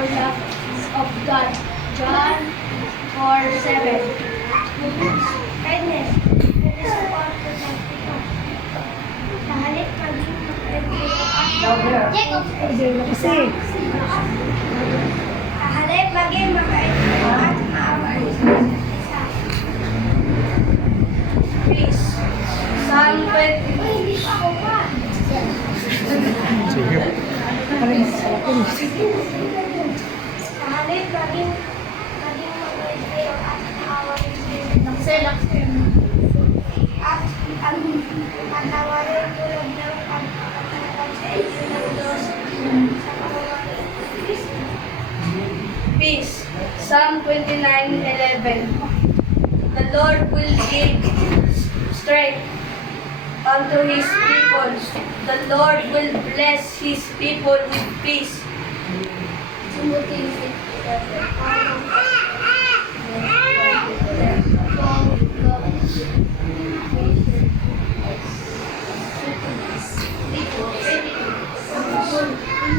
for love of God. John 4:7. Kindness. It is about the sacrifice. Sa halip maging Jacob. Kasi, Sa halip maging mabait at maawain sa isa't isa. Peace. Psalm 20. Hindi pa ako pa. sige. Parang masakit. Sa halip maging mabait kayo at maawain sa isa't isa. At ang patawarin tulad ng pagpapatawaran sa inyo ng Diyos sa pamagitan ng Kristo. Peace. Psalm 29:11. The Lord will give strength unto His people. The Lord will bless His people with peace. Timothy 6. Ang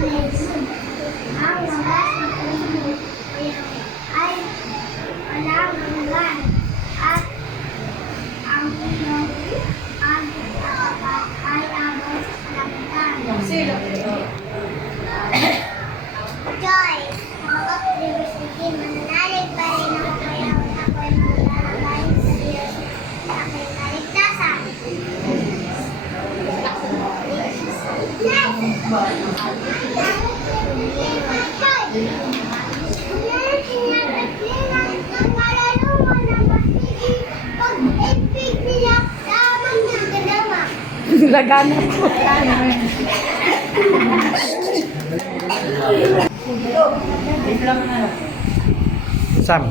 wagas ng puso ay walang hanggan at ang puno ang katapat ay abot sa kalangitan. Joy, mga University, mananalig pa rin ako kaya ako'y maglalagay sa Diyos sa aking kaligtasan. Lagana po. Sam.